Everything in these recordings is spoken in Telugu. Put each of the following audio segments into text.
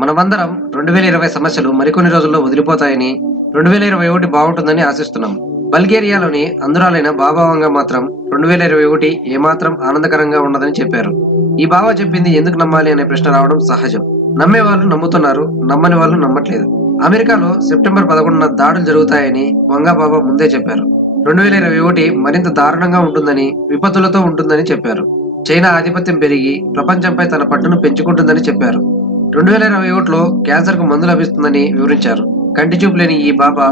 మనమందరం 2020 సమస్యలు మరికొన్ని రోజుల్లో వదిలిపోతాయని, 2021 బాగుంటుందని ఆశిస్తున్నాం. బల్గేరియాలోని అందురాలైన బాబా వంగ మాత్రం 2021 ఏమాత్రం ఆనందకరంగా ఉండదని చెప్పారు. ఈ బాబా చెప్పింది ఎందుకు నమ్మాలి అనే ప్రశ్న రావడం సహజం. నమ్మే వాళ్ళు నమ్ముతున్నారు, నమ్మని వాళ్ళు నమ్మట్లేదు. అమెరికాలో సెప్టెంబర్ 11న దాడులు జరుగుతాయని వంగా బాబా ముందే చెప్పారు. 2021 మరింత దారుణంగా ఉంటుందని, విపత్తులతో ఉంటుందని చెప్పారు. చైనా ఆధిపత్యం పెరిగి ప్రపంచంపై తన పట్టును పెంచుకుంటుందని చెప్పారు. 2021లో క్యాన్సర్ కు మందు లభిస్తుందని వివరించారు. కంటి చూపు లేని ఈ బాబా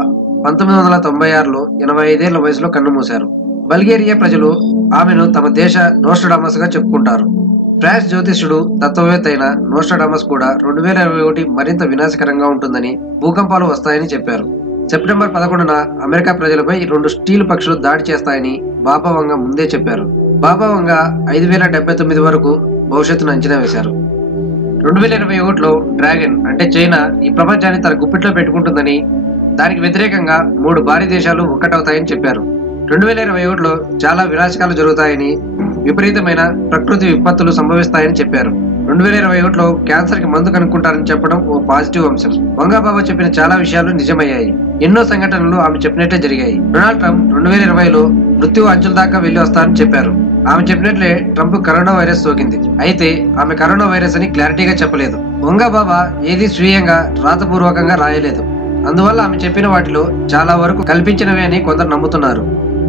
1996లో 85 ఏళ్ల వయసులో కన్నుమూశారు. బల్గేరియా ప్రజలు ఆమెను తమ దేశ నోస్ట్రాడమస్ గా చెప్పుకుంటారు. ఫ్రాన్స్ జ్యోతిష్యుడు తత్వవేత్త అయిన నోస్ట్రాడమస్ కూడా 2021 మరింత వినాశకరంగా ఉంటుందని, భూకంపాలు వస్తాయని చెప్పారు. సెప్టెంబర్ 11న అమెరికా ప్రజలపై 2 స్టీల్ పక్షులు దాడి చేస్తాయని బాబా వంగ ముందే చెప్పారు. బాబా వంగ 5079 వరకు భవిష్యత్తును అంచనా వేశారు. 2021లో డ్రాగన్ అంటే చైనా ఈ ప్రపంచాన్ని తన గుప్పిట్లో పెట్టుకుంటుందని, దానికి వ్యతిరేకంగా 3 భారీ దేశాలు ఒక్కటవుతాయని చెప్పారు. 2021లో చాలా వినాశకాలు జరుగుతాయని, విపరీతమైన ప్రకృతి విపత్తులు సంభవిస్తాయని చెప్పారు. 2021లో క్యాన్సర్ కి మందు కనుక్కుంటారని చెప్పడం ఓ పాజిటివ్ అంశం. వంగా బాబా చెప్పిన చాలా విషయాలు నిజమయ్యాయి. ఎన్నో సంఘటనలు ఆమె చెప్పినట్టే జరిగాయి. డొనాల్డ్ ట్రంప్ 2020లో మృత్యు అంచుల దాకా వెళ్లి వస్తారని చెప్పారు. ఆమె చెప్పినట్లే ట్రంప్ కరోనా వైరస్ సోకింది. అయితే ఆమె కరోనా వైరస్ అని క్లారిటీగా చెప్పలేదు. వంగా బాబా ఏది స్వీయంగా రాతపూర్వకంగా రాయలేదు. అందువల్ల ఆమె చెప్పిన వాటిలో చాలా వరకు కల్పించినవే అని కొందరు నమ్ముతున్నారు.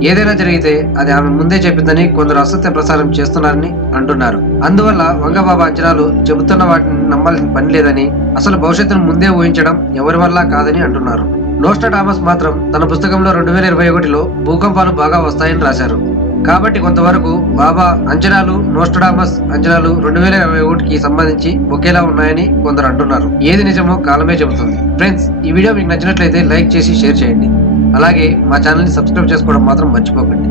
ఏదైనా జరిగితే అది ఆమె ముందే చెప్పిందని కొందరు అసత్య ప్రసారం చేస్తున్నారని అంటున్నారు. అందువల్ల వంగ బాబా అంచనాలు చెబుతున్న వాటిని నమ్మాల్సిన పని లేదని, అసలు భవిష్యత్తును ముందే ఊహించడం ఎవరి వల్ల కాదని అంటున్నారు. నోస్ట్రాడమస్ మాత్రం తన పుస్తకంలో 2021లో భూకంపాలు బాగా వస్తాయని రాశారు. కాబట్టి కొంతవరకు బాబా అంచనాలు, నోస్ట్రాడమస్ అంచనాలు 2021కి సంబంధించి ఒకేలా ఉన్నాయని కొందరు అంటున్నారు. ఏది నిజమో కాలమే చెబుతుంది. ఫ్రెండ్స్, ఈ వీడియో మీకు నచ్చినట్లయితే లైక్ చేసి షేర్ చేయండి. అలాగే మా ఛానల్ ని సబ్స్క్రైబ్ చేసుకోవడం మాత్రం మర్చిపోకండి.